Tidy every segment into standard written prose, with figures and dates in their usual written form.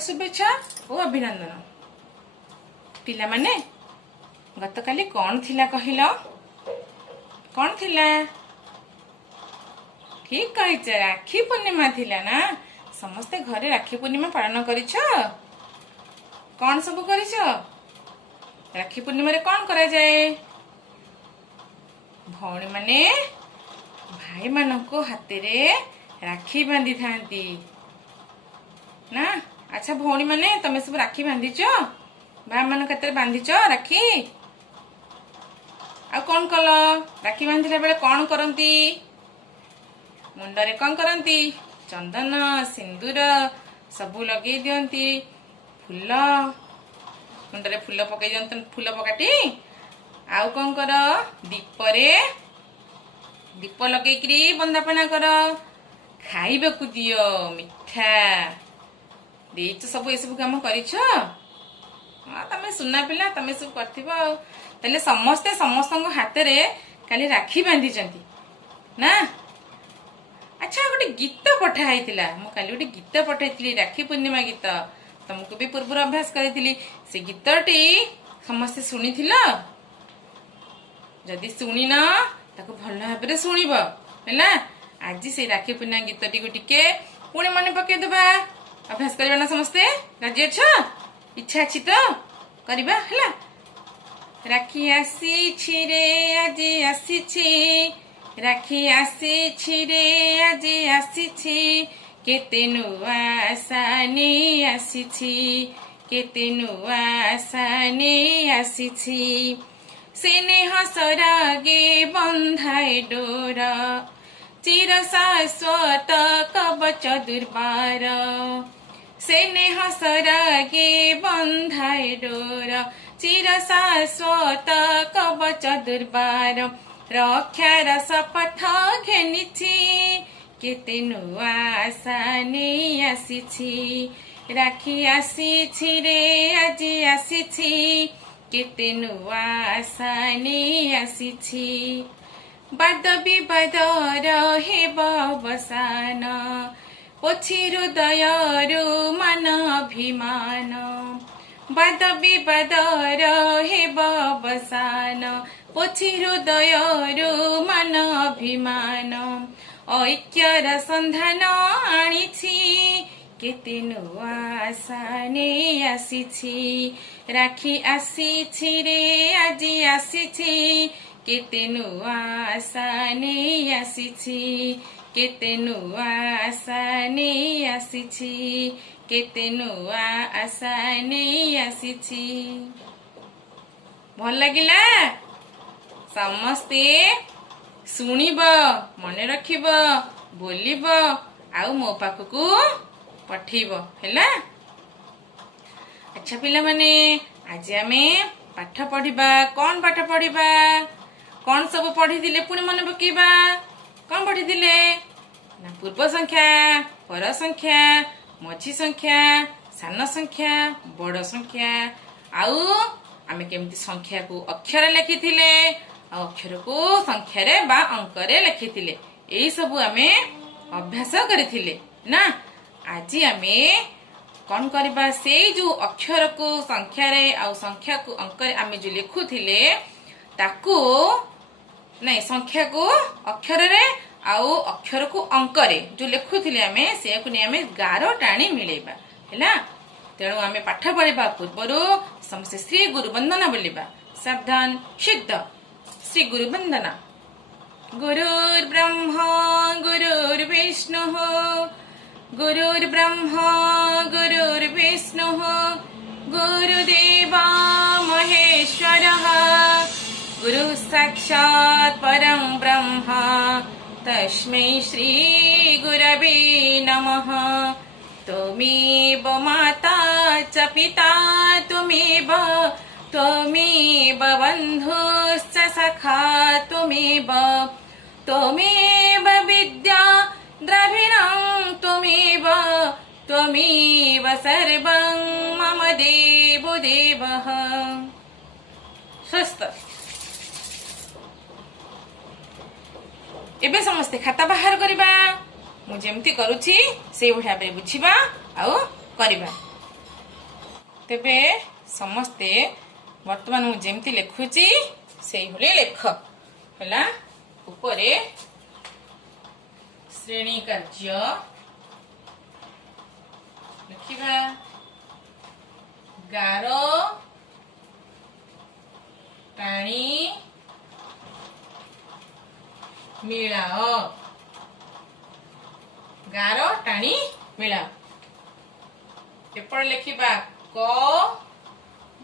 शुभेच्छा ओ अभिनंदन। पिला माने गतकाली कौन थिला कहिल? कौन थिला? ठीक कहिच, राखी पूर्णिमा थिला ना। समस्ते घरे राखी पूर्णिमा पालन करिछ? कौन सब करिछ? राखी पूर्णिमा रे कौन करा जाए? भौणी माने भाई मानको हाथे रे राखी बांधी थांती ना। अच्छा भौणी माने तमे सब राखी बांधिच? भाई मान हाथे बांधिच राखी? आ कौन कल? राखी बांधिला बेले कौन करंती? मुंडरे कौन करंती? चंदन सिंदूर सबू लगे दियंती, फूल मुंडरे फूल पकई दियंती, फूल पकाटी आउ कौन कर? दीप लगे बंदापना कर, खाइबाकू दियो मिठा देच सब ये सब काम करिछ? तमे सुना पिला तमे सब करथिबो। तले समस्ते समस्तंग हाथे रे काली राखी बांधी चंती ना। अच्छा गोटे गीत पठा हैतिला, मु काली गोटे गीत पठाइतिली राखी पूर्णिमा गीत, तुमको भी पूर्व अभ्यास करितिली। से गीतटी समस्ते सुनिथिल? जदि सुनिन ताको भल भाबरे सुनिब हैला। आज से राखी पूर्णिमा गीतटी को टिके पुणी मन पके देबा, अभ्यास करबा ना समस्ते? राजी अछ? इच्छा अछि तो करबा हैला। राखी आसी रे आज आसी छी, राखी आसी रे आज आसी छी, केते नुआ आशा ने आसी छी, केते नुआ आशा ने आसी छी। स्नेह सरागे बंधाए डोर, चिर शाश्वत कवच दुर्बार। स्नेह सरागे बंधाए डोर, चिर शाश्वत कवच दुर्बार। रक्षार शपथ घेनिछि, केते नुआ आशा ने आसिछि। राखी आसिछि रे आज आसिछि, केते नुआ आशा ने आसिछि। बाद विवादर हेब अवसान, पोछि हृदयरु मान अभिमान। बाद विवादर हेब अवसान, पोछि हृदयरु मान अभिमान। ऐक्यर सन्धान आनिछि, केते नुआ आशा ने आसिछि। राखी आसिछि रे आज आसिछि, केते नुआ आशा ने आसिछि, केते नुआ आशा ने आसिछि, केते नुआ आशा ने आसिछि। भल लागिला? समस्ते शुणिब, मने रखिब, बोलिब, आउ मो पाखकू पठेइब हैला। अच्छा पिला माने आज आमे पाठ पढ़िबा। कौन पाठ पढ़िबा? कौन सब पढ़ी दिले पुणी मन पकेइबा? कौन पढ़ी दिले ना? पूर्व संख्या, पर संख्या, मझी संख्या, सान संख्या, बड़ संख्या, आउ आमे केमती संख्या को अक्षर लिखिथिले, अक्षर को संख्या रे बा अंक रे लिखिथिले। एई सब आमे अभ्यास करिथिले ना। आज आमे कौन करबा? से जो अक्षर को संख्या रे आउ संख्या को अंक रे आमे जो लिखुथिले ताकू नहीं, संख्या को अक्षर रे आउ अक्षर को अंक रे जो लिखुथिले आमे से को ने आमे गारो टाणी मिलेबा हैला। तेणु आमे पाठ पढ़िबा पूर्वरु समस्त श्री गुरु वंदना बोलिबा। सावधान, सिद्ध श्री गुरु वंदना। गुरुर्ब्रह्मा गुरुर्विष्णुः, गुरुर्ब्रह्मा गुरुर्विष्णुः, गुरुदेवा महेश्वरः, गुरु साक्षात् परं ब्रह्म, तस्मै श्री गुरवे नमः। त्वमेव माता च पिता त्वमेव, त्वमेव बन्धुश्च सखा त्वमेव, त्वमेव विद्या द्रविणं त्वमेव, त्वमेव सर्वं मम देवो देवः। स्वस्थ। एबे समस्ते खाता बाहर करिबा। मु जेमती करूछि से भाबरे बुझिबा आउ करिबा। तेबे समस्ते वर्तमान मु जेमती लिखुची सेही भली लेख हला उपरे श्रेणी कार्य लिखिबा गार टाणी मिलाओ गार टाणी मिलाओ एपड़ लिखिबा क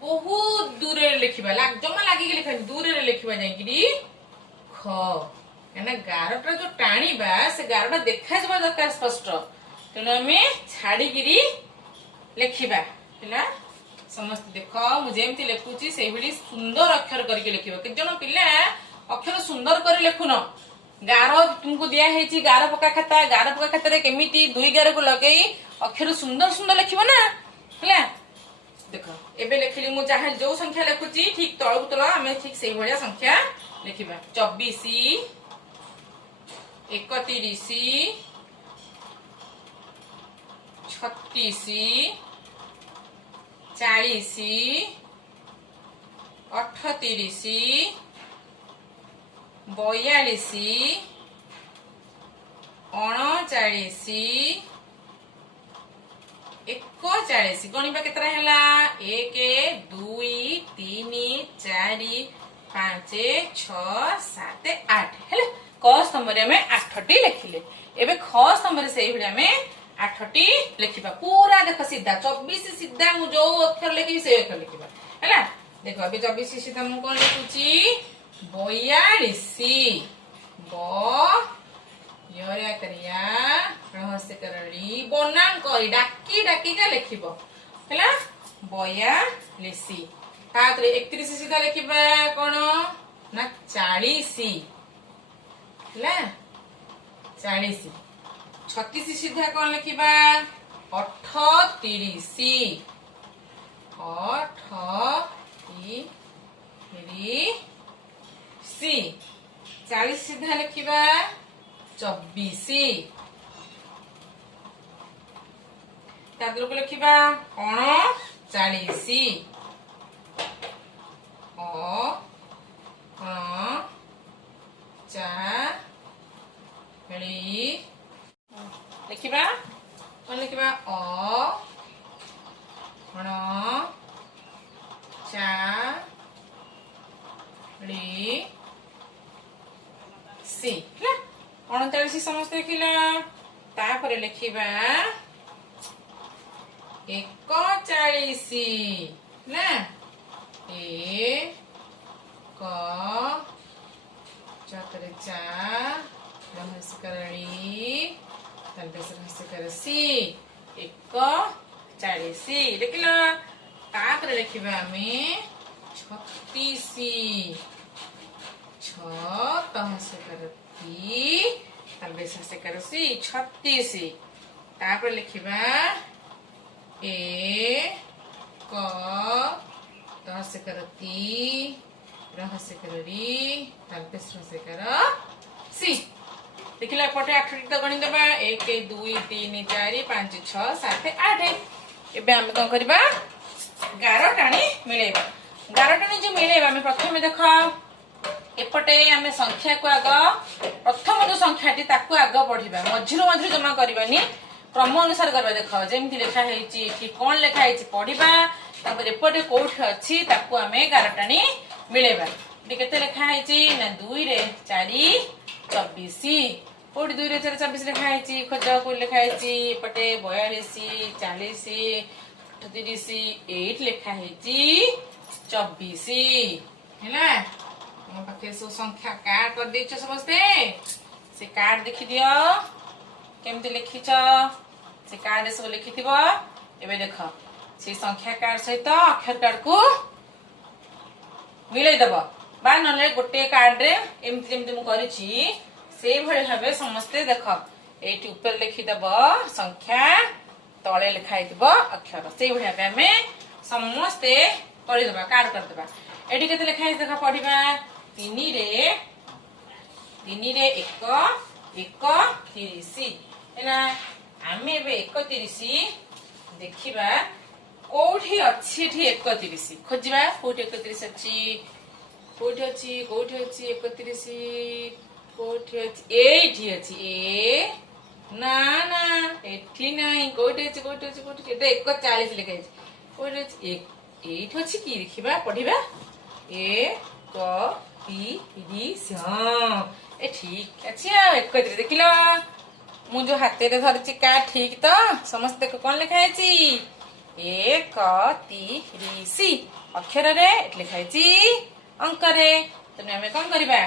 बहुत दूर लिखिबा जमा लागी लिखा दूर लिखिबा जाइकरी ख एना गारटा जो टाणीबा से गारटा देखा जबा दरकार स्पष्ट तेणु आमे छाड़ीगिरी लिखिबा हैला समस्त देख मुझे लिखुची से सुंदर अक्षर करके लिखिबा के जन पिला अक्षर सुंदर कर लिखुन गार तुमको दिया है गार पका खाता रे केमिति दुई गार को लगई अक्षर सुंदर सुंदर लिखिबो ना हैला देख एबे लिखिली मु चाहे जो संख्या लिखुची ठीक तळु तळ आमे ठीक सेही भलिया संख्या लिखिबा 24 31 36 40 38 42 39 41 गणिबा केतरा हैला 1 2 3 4 5 6 7 8 हैला क स्तंभ रे में 8टी लिखिले एबे ख स्तंभ रे सेही भली हमें 8टी लिखिबा पूरा देख सीधा 24 सीधा मु जो अक्षर लिखि से अक्षर लिखिबा हैला देखो अबे 24 सीधा मु कोन लिखुची 42 ब यरिया करिया रहस्य करली बनान करी डाकी डाकी का लिखिबो हैला 42 तातरे 31 सीधा लिखिबा कोन ना 40 हैला 40 36 सीधा कौन लिखिबा 38 40 सीधा लिखिबा 24 तादर को लिखिबा 39 लिखिबा कौन लिखिबा सी 39 समस्त लिखिला तापर लिखिबा 41 ना चतरे 4 रहस्य करणी रहस्य कर सी 41 लिखिला तापर लिखिबा हमें 36 रहस्य कर ती रहस्य कर सी 36 तापर लिखिबा रहस्य कर ती रहस्य करी रहस्य कर सी देखिला पटे 8टी तो गणि देबा 1 2 3 4 5 6 7 8 एबे हम कोन करबा गार टाणी मिलेबा गार टाणी जो मिलेबा हम प्रथम देख एपटे आम संख्या को आग प्रथम जो संख्याटी ताकू आग पढ़िबा मझिरु मझिरु जमा करबानी क्रम अनुसार करबा देख जेमति लेखा हेची कि कोन लेखा हेची पढ़िबा तापर एपटे कोठ अछि ताकू आमे गार टाणी मिलेबा डी केते लेखा हेची ना 2 रे 4 24 कोडी 2 रे 4 24 लेखा हेची खोज को लेखा हेची पटे 42 40 38 8 लेखा हेची 24 हैला हम पाखे सो संख्या कार्ड कर देछ समस्ते से कार्ड देखि दियो केमते लिखिछ से कार्ड सब लिखिथिबो एबे देख से संख्या कार्ड सहित अक्षर कार्ड को मिलै दबो बा नले गोटे कार्ड रे एमति जेमति मु करिछि से भले भाबे समस्ते देख एटी ऊपर लिखि दबो संख्या तळे लिखाइथिबो अक्षर से भले भाबे हमें समस्ते करि दबा कार्ड कर दबा एटी केते लिखाइ देखा पढिबा 3 रे 1 31 एना आमे बे 31 देखिबा कोठी अच्छी एठी 31 खोजिबा कोठी 31 अच्छी कोठी अच्छी 31 कोठी अच्छी एठी अच्छी ए ना ना एठी नहीं कोठी अच्छी एटा 41 लिखा है कोठी अच्छी एठी अच्छी की लिखिबा पढ़िबा ए क ती री स ए ठीक अच्छी 31 देखिलो मु जो हाथे रे धरछि का ठीक तो समस्त को कोन लिखा है एक ती सी अक्षर रे एट लिखा है अंक रे तने हमें कौन करबा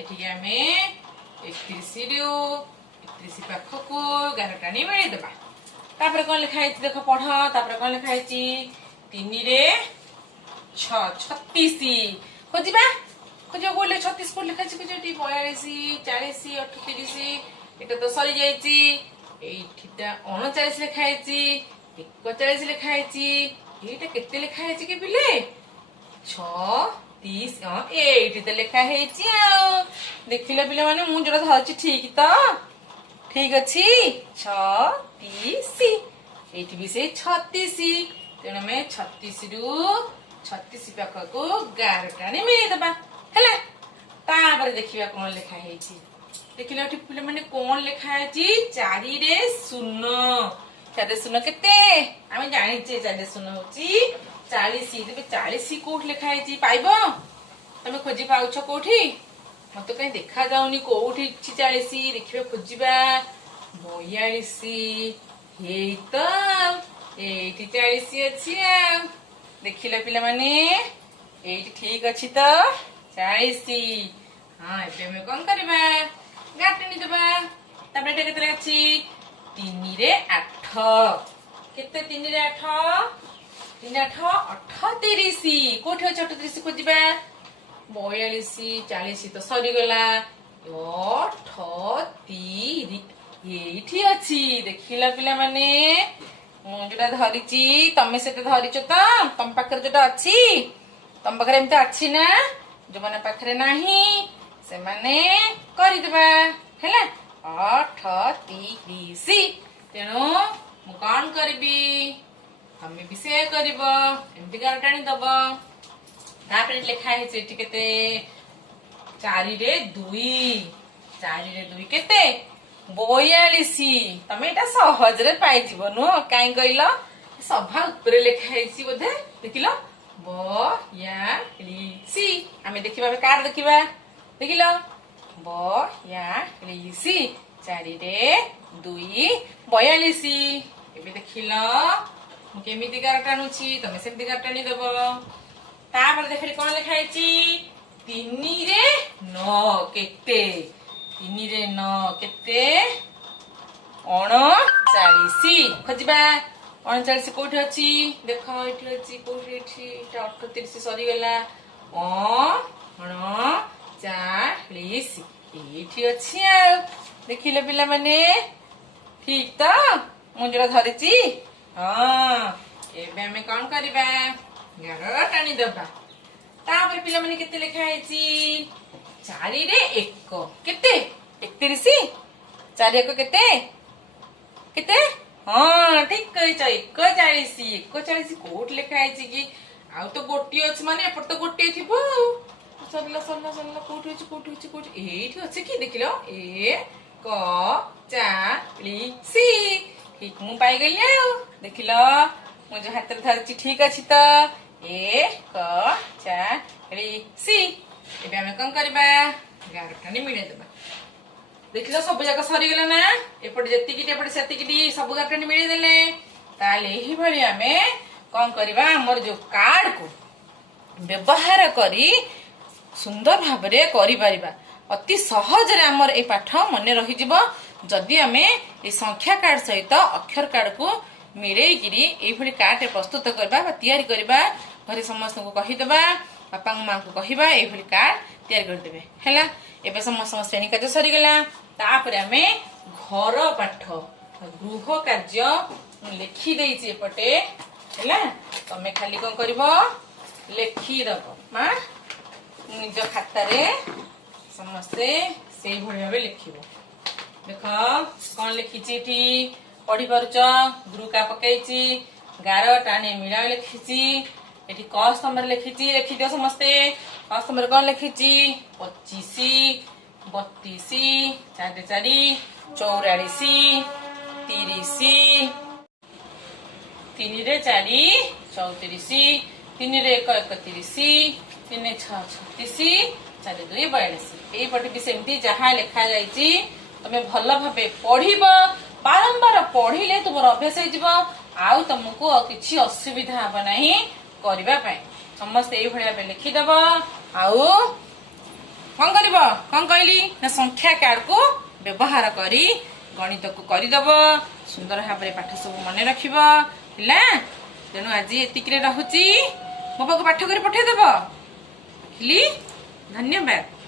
एठी हमें 31 रु 31 पाख को 11 टाणी मिले देबा तापर कोन लिखा है देखो पढ़ तापर कोन लिखा है 3 रे 6 36 खोजिबा खोजो बोले 36 को लिखा छै जेटी 42 40 38 एटा तो सरी जाईची एठीटा 39 लिखा है 41 लिखा है एटा केते लिखा है के पिले 36 एठी तो लिखा है देखिले पिले माने मु जोरा धरछि ठीक तो ठीक अछि 36 एठी भी से 36 तेने में 36 रु 36 पाख को 11 टाणी मिले दबा हैला तापर देखिबा कोन लिखा है देखिले एठी पिले माने कोन लिखा है 4 रे 0 4 0 केते आमे जानि छे 4 0 होची 40 देबे 40 कोठ लिखा है पाइबो तमे खोजी पाउछ कोठी मते कहीं देखा जाउनी कोठी 40 देखिबे खोजिबा 42 हे तो एठी 40 अछि देखिले पिले माने एठी ठीक अछि तो 40 हां एबे हम कोन करबा गाटनी देबा तापर एटा केते अछि 3 रे 8 केते 3 रे 8 3 8 38 कोठी 38 खोजिबा 42 40 तो सरी गला 38 एठी अछि देखिला पिला माने मु जेटा धरिची तमे सेते धरिचो त तम पाखरे जेटा अछि तम पाखरे एमते अछि ना जो माने पाखरे नाही से माने करि देबा हैला 38 तेनो मु कोन करबी हमें भी से करबो एमती गारटाणी दबो तापर लिखा है सेठी केते 4 रे 2 केते 42 तमे एटा सहज रे पाइ जीवो नु काई कइलो सभा ऊपर लिखा है बोधे देखिलो 42 हमें देखिबा कार देखिबा देखिलो 42 4 रे 2 42 एबे देखिलो मु केमिति गारटाणु छी तमे सेमति गारटाणी देबो तापर देखिले कोन लिखा है 3 रे 9 केते 3 रे 9 केते 39 खोजिबा 39 कोठी अछि देखो एठी अछि कोठी एठी 38 सरी गेला 39 एठी अछि देखिले पिला माने ठीक तो मु जरा धरिची हां एबे हमें कोन करबा गारो टाणी दबा तापर पिला माने केते लिखा है 4 रे 1 केते 31 4 1 केते केते हां ठीक कहि छ 41 कोट लिखा है कि आ तो गोटी अछि माने एपर तो गोटी थिबो सरला कोठी एठी अछि कि देखिलो 41 ठीक मु पाइ गेलियो देखिलो मु जो हाथ रे धरछि ठीक अछि त 41 एबे हमें कोन करबा 11 टाणी मिले देबा देखिलो सब जगह सरी गेला ना एपट जति कि एपट सेति कि सब गाटनी मिले देले ताले एही भली हमें कोन करबा हमर जो कार्ड को व्यवहार करी सुंदर भाबरे करि परिबा अति सहज रे हमर ए पाठ मने रहि जिवो जदि हमें ए संख्या कार्ड सहित अक्षर कार्ड को मिले गिरी ए भली कार्ड प्रस्तुत करबा बा तयारी करबा घरे समस्त को कहि देबा पापा मां को कहिबा ए भली कार्ड तयार कर देबे हैला एबे समस्त श्रेणी कार्य सरी गेला तापर हमें घर पाठ गृह कार्य लिखि देइछि एपटे हैला तमे खाली कोन करबो लिखि दबो मां निज खाता रे समस्ते से भली भाबे लिखिबो देखो कोन लिखिछि एठी पढ़ी पारुछ गुरु का पकैछि ଗାର ଟାଣି ମିଳା ଲେଖିଛି ଏଠି କ ସ୍ତମ୍ଭରେ ଲେଖିଦିଅ ସମସ୍ତେ। କ ସ୍ତମ୍ଭରେ କଣ ଲେଖିଛି 25 32 4 4 44 30 3 ରେ 4 34 3 ରେ 1 31 3 ରେ 6 36 4 2 42 ଏଇପଟେ ବି ସେମିତି ଯାହା ଲେଖା ଯାଇଛି ତମେ ଭଲ ଭାବେ ପଢିବ। ବାରମ୍ବାର ପଢିଲେ ତୁମର ଅଭ୍ୟାସ ହେଇଯିବ ଆଉ ତମକୁ ଆଉ କିଛି ଅସୁବିଧା ହବ ନାହିଁ କରିବା ପାଇଁ। ସମସ୍ତେ ଏଇଭଳି ଭାବେ ଲେଖିଦବ। ଆଉ କଣ କରିବ କଣ କହିଲି ନା ସଂଖ୍ୟା କାର୍ଡକୁ ବ୍ୟବହାର କରି ଗଣିତକୁ କରିଦବ। ସୁନ୍ଦର ଭାବରେ ପାଠ ସବୁ ମନେ ରଖିବ ହେଲା। ତେଣୁ ଆଜି ଏତିକିରେ ରହୁଛି। ମୋ ପାଖକୁ ପାଠ କରି ପଠେଇଦବ। ଧନ୍ୟବାଦ।